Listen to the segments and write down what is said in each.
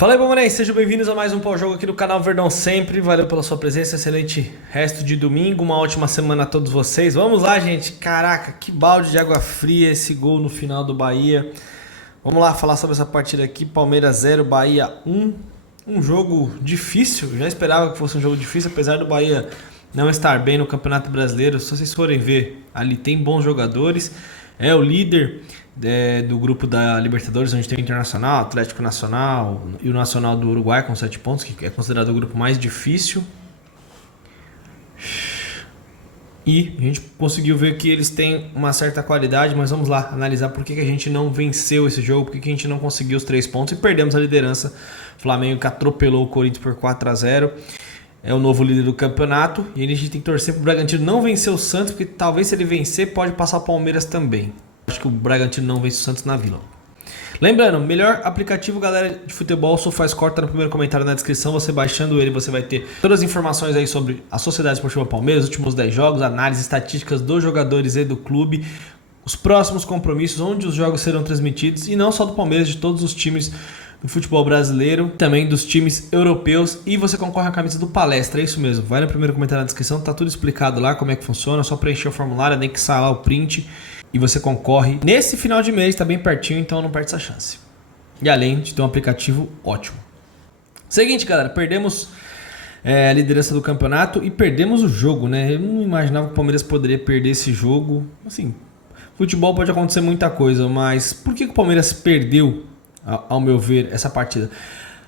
Fala aí, Palmeirense, sejam bem-vindos a mais um pós-jogo aqui do canal Verdão Sempre. Valeu pela sua presença, excelente resto de domingo, uma ótima semana a todos vocês. Vamos lá, gente, caraca, que balde de água fria esse gol no final do Bahia. Vamos lá falar sobre essa partida aqui, Palmeiras 0, Bahia 1. Um jogo difícil, já esperava que fosse um jogo difícil, apesar do Bahia não estar bem no Campeonato Brasileiro. Se vocês forem ver, ali tem bons jogadores, é o líder do grupo da Libertadores, onde tem o Internacional, Atlético Nacional e o Nacional do Uruguai com 7 pontos, que é considerado o grupo mais difícil. E a gente conseguiu ver que eles têm uma certa qualidade, mas vamos lá analisar por que a gente não venceu esse jogo, por que a gente não conseguiu os 3 pontos e perdemos a liderança. O Flamengo que atropelou o Corinthians por 4-0. É o novo líder do campeonato e a gente tem que torcer para o Bragantino não vencer o Santos, porque talvez se ele vencer pode passar o Palmeiras também. Acho que o Bragantino não vence o Santos na Vila. Lembrando, melhor aplicativo, galera, de futebol, SofaScore, tá no primeiro comentário na descrição. Você baixando ele, você vai ter todas as informações aí sobre a Sociedade Esportiva Palmeiras, os últimos 10 jogos, análise, estatísticas dos jogadores e do clube, os próximos compromissos, onde os jogos serão transmitidos, e não só do Palmeiras, de todos os times do futebol brasileiro, também dos times europeus, e você concorre à camisa do Palestra, é isso mesmo. Vai no primeiro comentário na descrição, tá tudo explicado lá, como é que funciona, é só preencher o formulário, nem que sair lá o print, e você concorre nesse final de mês, tá bem pertinho, então não perde essa chance. E além de ter um aplicativo ótimo. Seguinte, galera, perdemos a liderança do campeonato e perdemos o jogo, né? Eu não imaginava que o Palmeiras poderia perder esse jogo. Assim, futebol pode acontecer muita coisa, mas por que o Palmeiras perdeu, ao meu ver, essa partida?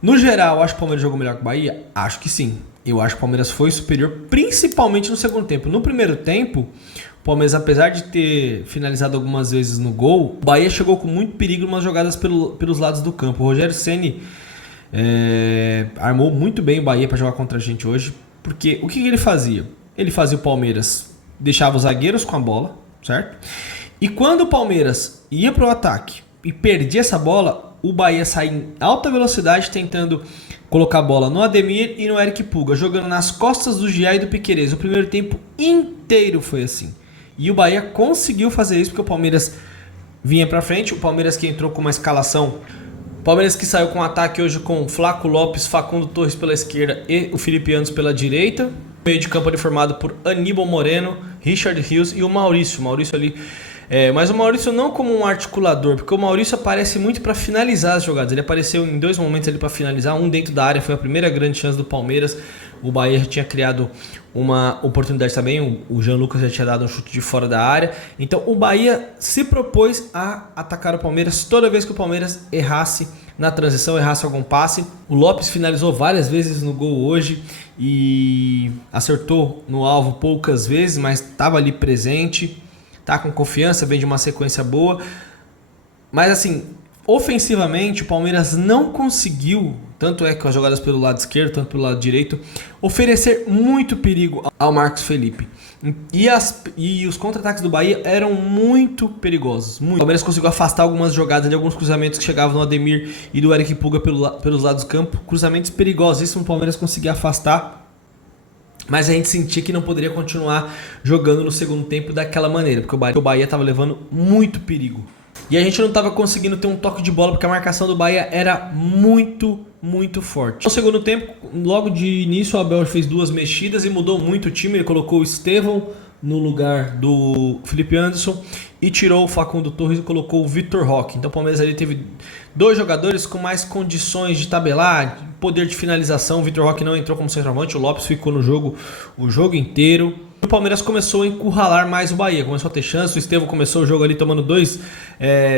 No geral, acho que o Palmeiras jogou melhor que o Bahia? Acho que sim. Eu acho que o Palmeiras foi superior, principalmente no segundo tempo. No primeiro tempo, o Palmeiras, apesar de ter finalizado algumas vezes no gol, o Bahia chegou com muito perigo em umas jogadas pelos lados do campo. O Rogério Ceni armou muito bem o Bahia para jogar contra a gente hoje, porque o que ele fazia? Ele fazia o Palmeiras, deixava os zagueiros com a bola, certo? E quando o Palmeiras ia para o ataque e perdia essa bola, o Bahia saía em alta velocidade tentando colocar a bola no Ademir e no Eric Pulga, jogando nas costas do Gia e do Piquerez. O primeiro tempo inteiro foi assim. E o Bahia conseguiu fazer isso porque o Palmeiras vinha pra frente. O Palmeiras que entrou com uma escalação. O Palmeiras que saiu com um ataque hoje com Flaco Lopes, Facundo Torres pela esquerda e o Felipe Anderson pela direita. O meio de campo ali formado por Aníbal Moreno, Richard Rios e o Maurício. O Maurício ali... mas o Maurício não como um articulador, porque o Maurício aparece muito para finalizar as jogadas. Ele apareceu em 2 momentos ali para finalizar, um dentro da área, foi a primeira grande chance do Palmeiras. O Bahia já tinha criado uma oportunidade também, o Jean Lucas já tinha dado um chute de fora da área. Então o Bahia se propôs a atacar o Palmeiras toda vez que o Palmeiras errasse na transição, errasse algum passe. O Lopes finalizou várias vezes no gol hoje e acertou no alvo poucas vezes, mas estava ali presente. Tá com confiança, vem de uma sequência boa. Mas assim, ofensivamente o Palmeiras não conseguiu, tanto é que as jogadas pelo lado esquerdo, tanto pelo lado direito, oferecer muito perigo ao Marcos Felipe. E os contra-ataques do Bahia eram muito perigosos. Muito. O Palmeiras conseguiu afastar algumas jogadas de alguns cruzamentos que chegavam no Ademir e do Eric Pulga pelos lados do campo. Cruzamentos perigosos, o Palmeiras conseguia afastar. Mas a gente sentia que não poderia continuar jogando no segundo tempo daquela maneira, porque o Bahia estava levando muito perigo. E a gente não estava conseguindo ter um toque de bola, porque a marcação do Bahia era muito, muito forte. No segundo tempo, logo de início, o Abel fez 2 mexidas e mudou muito o time. Ele colocou o Estevão no lugar do Felipe Anderson e tirou o Facundo Torres e colocou o Vitor Roque. Então o Palmeiras ali teve 2 jogadores com mais condições de tabelar, poder de finalização. O Vitor Roque não entrou como centroavante, o Lopes ficou no jogo o jogo inteiro. O Palmeiras começou a encurralar mais o Bahia, começou a ter chance. O Estevão começou o jogo ali tomando 2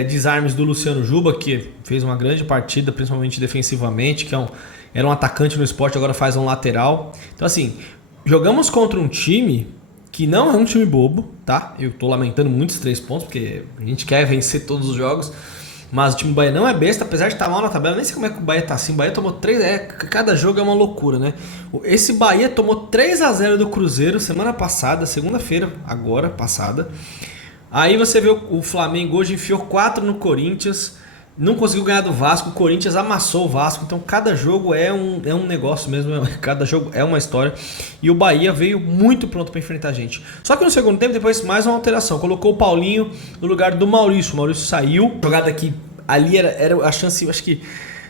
desarmes do Luciano Juba, que fez uma grande partida, principalmente defensivamente, que era um atacante no Sport, agora faz um lateral. Então assim, jogamos contra um time que não é um time bobo, tá? Eu tô lamentando muitos 3 pontos, porque a gente quer vencer todos os jogos. Mas o time do Bahia não é besta, apesar de estar mal na tabela. Nem sei como é que o Bahia tá assim. O Bahia tomou 3... cada jogo é uma loucura, né? Esse Bahia tomou 3-0 do Cruzeiro semana passada, segunda-feira, agora, passada. Aí você vê o Flamengo hoje enfiou 4 no Corinthians. Não conseguiu ganhar do Vasco. O Corinthians amassou o Vasco. Então cada jogo é um negócio mesmo. Cada jogo é uma história. E o Bahia veio muito pronto para enfrentar a gente. Só que no segundo tempo, depois mais uma alteração. Colocou o Paulinho no lugar do Maurício. O Maurício saiu. Jogada que ali era a chance, acho que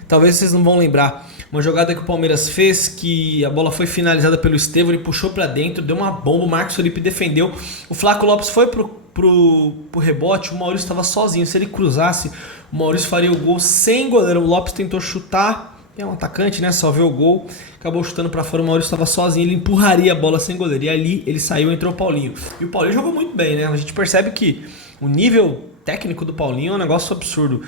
Talvez vocês não vão lembrar. Uma jogada que o Palmeiras fez, que a bola foi finalizada pelo Estevão e puxou pra dentro, deu uma bomba, o Marcos Felipe defendeu. O Flaco Lopes foi pro rebote, o Maurício estava sozinho. Se ele cruzasse, o Maurício faria o gol sem goleiro. O Lopes tentou chutar, é um atacante, né? Só vê o gol, acabou chutando pra fora. O Maurício estava sozinho, ele empurraria a bola sem goleiro. E ali ele saiu e entrou o Paulinho. E o Paulinho jogou muito bem, né? A gente percebe que o nível técnico do Paulinho é um negócio absurdo.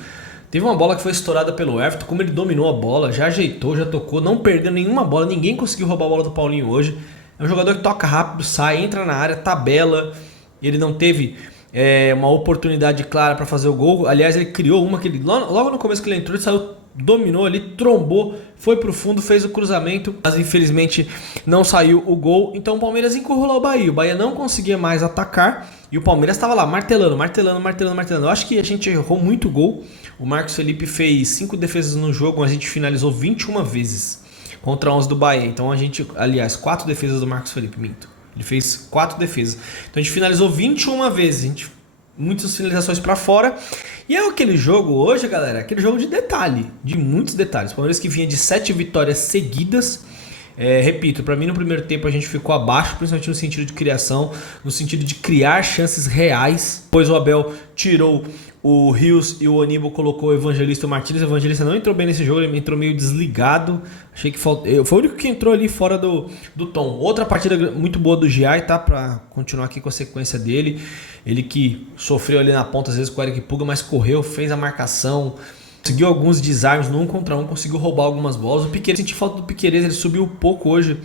Teve uma bola que foi estourada pelo Everton, como ele dominou a bola, já ajeitou, já tocou, não perdeu nenhuma bola, ninguém conseguiu roubar a bola do Paulinho hoje. É um jogador que toca rápido, sai, entra na área, tabela. Ele não teve uma oportunidade clara para fazer o gol. Aliás, ele criou uma que ele, logo no começo que ele entrou, ele saiu, dominou ali, trombou, foi pro fundo, fez o cruzamento, mas infelizmente não saiu o gol. Então o Palmeiras encurralou o Bahia. O Bahia não conseguia mais atacar e o Palmeiras estava lá martelando. Eu acho que a gente errou muito gol. O Marcos Felipe fez 5 defesas no jogo, a gente finalizou 21 vezes contra 11 do Bahia. Então a gente, aliás, 4 defesas do Marcos Felipe, minto. Ele fez 4 defesas. Então a gente finalizou 21 vezes, muitas finalizações para fora. E é aquele jogo hoje, galera, aquele jogo de detalhe, de muitos detalhes. O Palmeiras que vinha de 7 vitórias seguidas. Repito, para mim no primeiro tempo a gente ficou abaixo, principalmente no sentido de criação, no sentido de criar chances reais. Depois o Abel tirou o Rios e o Aníbal colocou o Evangelista e o Martínez. O Evangelista não entrou bem nesse jogo, ele entrou meio desligado. Achei que foi o único que entrou ali fora do tom. Outra partida muito boa do Giai, tá? Pra continuar aqui com a sequência dele. Ele que sofreu ali na ponta, às vezes com o Eric Puga, mas correu, fez a marcação. Conseguiu alguns desarmes no 1 contra 1, conseguiu roubar algumas bolas. O Piquerez, senti falta do Piquerez, ele subiu pouco hoje.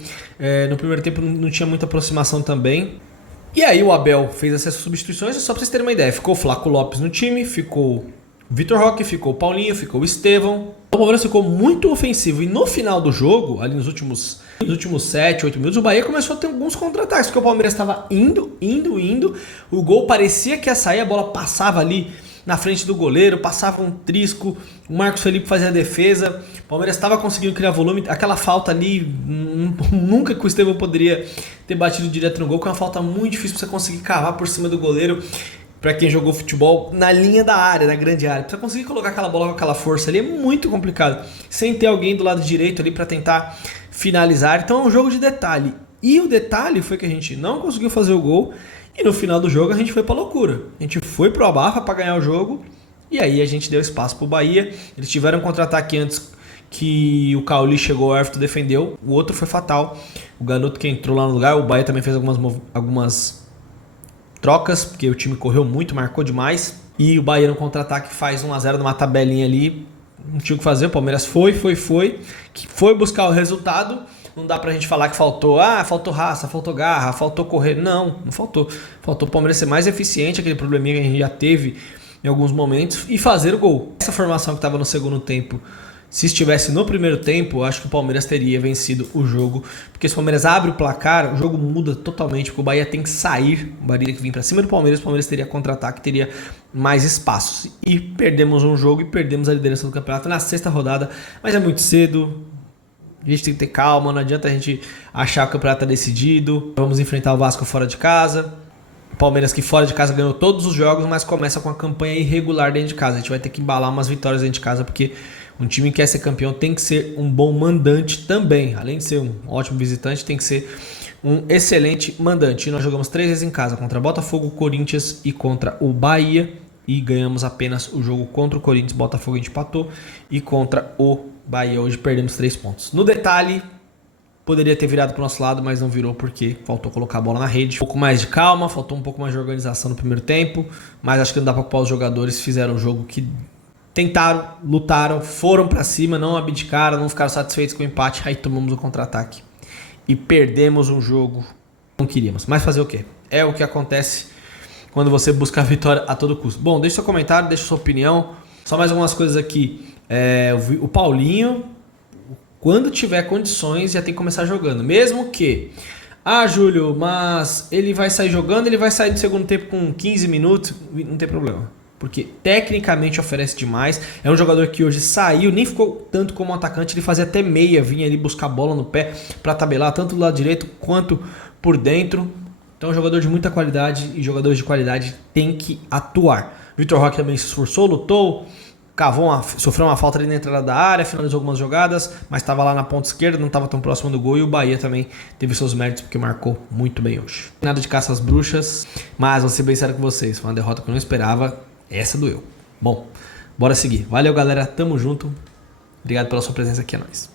No primeiro tempo não tinha muita aproximação também. E aí o Abel fez essas substituições, só pra vocês terem uma ideia. Ficou o Flaco Lopes no time, ficou o Vitor Roque, ficou o Paulinho, ficou o Estevão. O Palmeiras ficou muito ofensivo e no final do jogo, ali nos últimos 7, 8 minutos, o Bahia começou a ter alguns contra-ataques, porque o Palmeiras estava indo. O gol parecia que ia sair, a bola passava ali na frente do goleiro, passava um trisco, o Marcos Felipe fazia a defesa, o Palmeiras estava conseguindo criar volume, aquela falta ali, nunca que o Estevão poderia ter batido direto no gol, que é uma falta muito difícil para você conseguir cavar por cima do goleiro, para quem jogou futebol, na linha da área, na grande área, para você conseguir colocar aquela bola com aquela força ali é muito complicado, sem ter alguém do lado direito ali para tentar finalizar, então é um jogo de detalhe, e o detalhe foi que a gente não conseguiu fazer o gol. E no final do jogo a gente foi pra loucura. A gente foi pro abafa pra ganhar o jogo. E aí a gente deu espaço pro Bahia. Eles tiveram um contra-ataque antes que o Cauli chegou, o Everton defendeu. O outro foi fatal. O garoto que entrou lá no lugar. O Bahia também fez algumas trocas, porque o time correu muito, marcou demais. E o Bahia no contra-ataque faz 1-0 numa tabelinha ali. Não tinha o que fazer. O Palmeiras foi. Que foi buscar o resultado. Não dá pra gente falar que faltou raça, faltou garra, faltou correr. Não faltou. Faltou o Palmeiras ser mais eficiente, aquele probleminha que a gente já teve em alguns momentos, e fazer o gol. Essa formação que estava no segundo tempo, se estivesse no primeiro tempo, acho que o Palmeiras teria vencido o jogo. Porque se o Palmeiras abre o placar, o jogo muda totalmente, porque o Bahia tem que sair, o Bahia tem que vir pra cima do Palmeiras, o Palmeiras teria contra-ataque, teria mais espaços. E perdemos um jogo e perdemos a liderança do campeonato na 6ª rodada, mas é muito cedo. A gente tem que ter calma, não adianta a gente achar que o campeonato está decidido. Vamos enfrentar o Vasco fora de casa. O Palmeiras que fora de casa ganhou todos os jogos, mas começa com a campanha irregular dentro de casa. A gente vai ter que embalar umas vitórias dentro de casa, porque um time que quer ser campeão tem que ser um bom mandante também. Além de ser um ótimo visitante, tem que ser um excelente mandante. E nós jogamos 3 vezes em casa, contra Botafogo, Corinthians e contra o Bahia. E ganhamos apenas o jogo contra o Corinthians. Botafogo a gente empatou. E contra o Bahia hoje perdemos 3 pontos. No detalhe, poderia ter virado para o nosso lado, mas não virou porque faltou colocar a bola na rede. Um pouco mais de calma, faltou um pouco mais de organização no primeiro tempo, mas acho que não dá para culpar os jogadores. Fizeram um jogo que tentaram, lutaram, foram para cima, não abdicaram, não ficaram satisfeitos com o empate. Aí tomamos o contra-ataque e perdemos um jogo. Não queríamos, mas fazer o quê? É o que acontece quando você busca a vitória a todo custo. Bom, deixa seu comentário, deixa sua opinião. Só mais algumas coisas aqui. O Paulinho, quando tiver condições, já tem que começar jogando. Mesmo que, Júlio, mas ele vai sair jogando, ele vai sair do segundo tempo com 15 minutos, não tem problema. Porque tecnicamente oferece demais. É um jogador que hoje saiu, nem ficou tanto como atacante, ele fazia até meia, vinha ali buscar a bola no pé para tabelar, tanto do lado direito quanto por dentro. Então é um jogador de muita qualidade e jogadores de qualidade tem que atuar. Vitor Roque também se esforçou, lutou, sofreu uma falta ali na entrada da área, finalizou algumas jogadas, mas estava lá na ponta esquerda, não estava tão próximo do gol, e o Bahia também teve seus méritos porque marcou muito bem hoje. Nada de caça às bruxas, mas vou ser bem sério com vocês, foi uma derrota que eu não esperava, essa doeu. Bom, bora seguir. Valeu, galera, tamo junto. Obrigado pela sua presença aqui, é nóis.